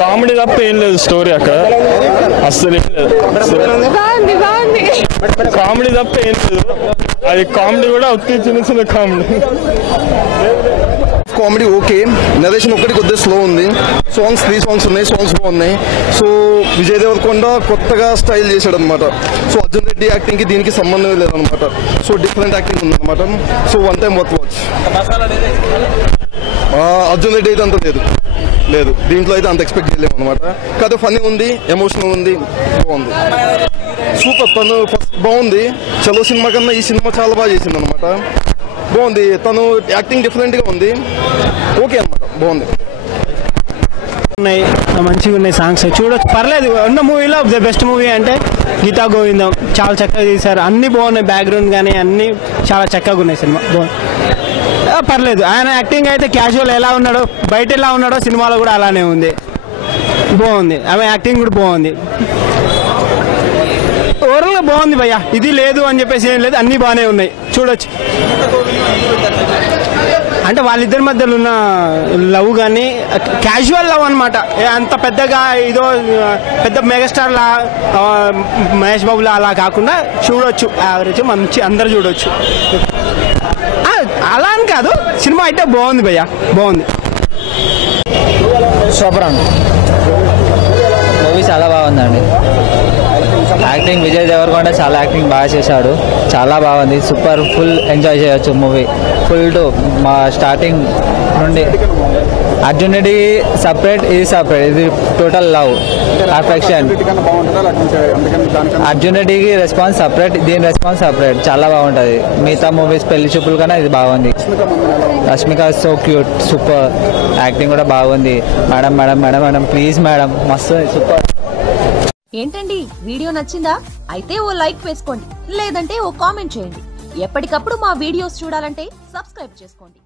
Comedy తప్ప ఏం లేదు స్టోరీ అక్కడ అస్సలు ఏం లేదు. కామెడీ తప్ప ఏం లేదు. అది కామెడీ కూడా ఒత్తి చిన్న చిన్న కామెడీ ఓకే. నరేషన్ ఒక్కటి కొద్దిగా స్లో ఉంది. 3 సాంగ్స్ ఉన్నాయి. సాంగ్స్ బాగున్నాయి. సో విజయ్ దేవరకొండ కొత్తగా స్టైల్ చేశాడు అనమాట. సో అర్జున్ రెడ్డి యాక్టింగ్ కి దీనికి సంబంధం లేదనమాట. సో డిఫరెంట్ యాక్టింగ్ ఉందన్నమాట. So one time worth watch. Arjun Reddy అయితే అంత లేదు దీంట్లో అయితే అంత ఎక్స్పెక్ట్ చేయలేము అనమాట. కాదు ఫన్నీ ఉంది, ఎమోషనల్ ఉంది, బాగుంది. సూపర్. తను ఫస్ట్ బాగుంది. చలో సినిమా కన్నా ఈ సినిమా చాలా బాగా చేసింది అనమాట. బాగుంది. తను యాక్టింగ్ డిఫరెంట్ గా ఉంది. ఓకే అనమాట, బాగుంది. మంచిగా ఉన్నాయి సాంగ్స్, చూడొచ్చు, పర్లేదు. ఉన్న మూవీలో ద బెస్ట్ మూవీ అంటే గీతా గోవిందం. చాలా చక్కగా తీశారు, అన్ని బాగున్నాయి. బ్యాక్గ్రౌండ్ కానీ అన్ని చాలా చక్కగా ఉన్నాయి. సినిమా బాగుంది, పర్లేదు. ఆయన యాక్టింగ్ అయితే క్యాజువల్ ఎలా ఉన్నాడో, బయట ఎలా ఉన్నాడో సినిమాలో కూడా అలానే ఉంది. బాగుంది. ఆమె యాక్టింగ్ కూడా బాగుంది. ఓవరాల్ గా బాగుంది భయ్య. ఇది లేదు అని చెప్పేసి ఏం లేదు, అన్ని బాగానే ఉన్నాయి, చూడొచ్చు. అంటే వాళ్ళిద్దరి మధ్యలో ఉన్న లవ్ కానీ క్యాజువల్ లవ్ అనమాట. అంత పెద్దగా ఇదో పెద్ద మెగాస్టార్ లా మహేష్ బాబులా అలా కాకుండా చూడొచ్చు. యావరేజ్ మంచి, అందరు చూడొచ్చు. అలా అని కాదు, సినిమా అయితే బాగుంది భయ్య, బాగుంది. సూపర్ మూవీ చాలా బాగుందండి. యాక్టింగ్ విజయ్ దేవరకొండ చాలా యాక్టింగ్ బాగా చేశాడు, చాలా బాగుంది. సూపర్, ఫుల్ ఎంజాయ్ చేయొచ్చు మూవీ. ఫుల్ టు మా స్టార్టింగ్ నుండి. అర్జున్ రెడ్డి సపరేట్, ఇది సపరేట్, ఇది టోటల్ లవ్ అఫెక్షన్. అర్జున్ రెడ్డికి రెస్పాన్స్ సపరేట్, దీని రెస్పాన్స్ సపరేట్, చాలా బాగుంటుంది. మిగతా మూవీస్ పెళ్లి చూపులు కన్నా ఇది బాగుంది. Rashmika so cute, super. Acting కూడా బాగుంది. Madam madam madam madam please madam, మస్తు సూపర్. ఏంటండి, వీడియో నచ్చిందా? అయితే ఓ లైక్ వేసుకోండి, లేదంటే ఓ కామెంట్ చేయండి. ఎప్పటికప్పుడు మా వీడియోస్ చూడాలంటే సబ్స్క్రైబ్ చేసుకోండి.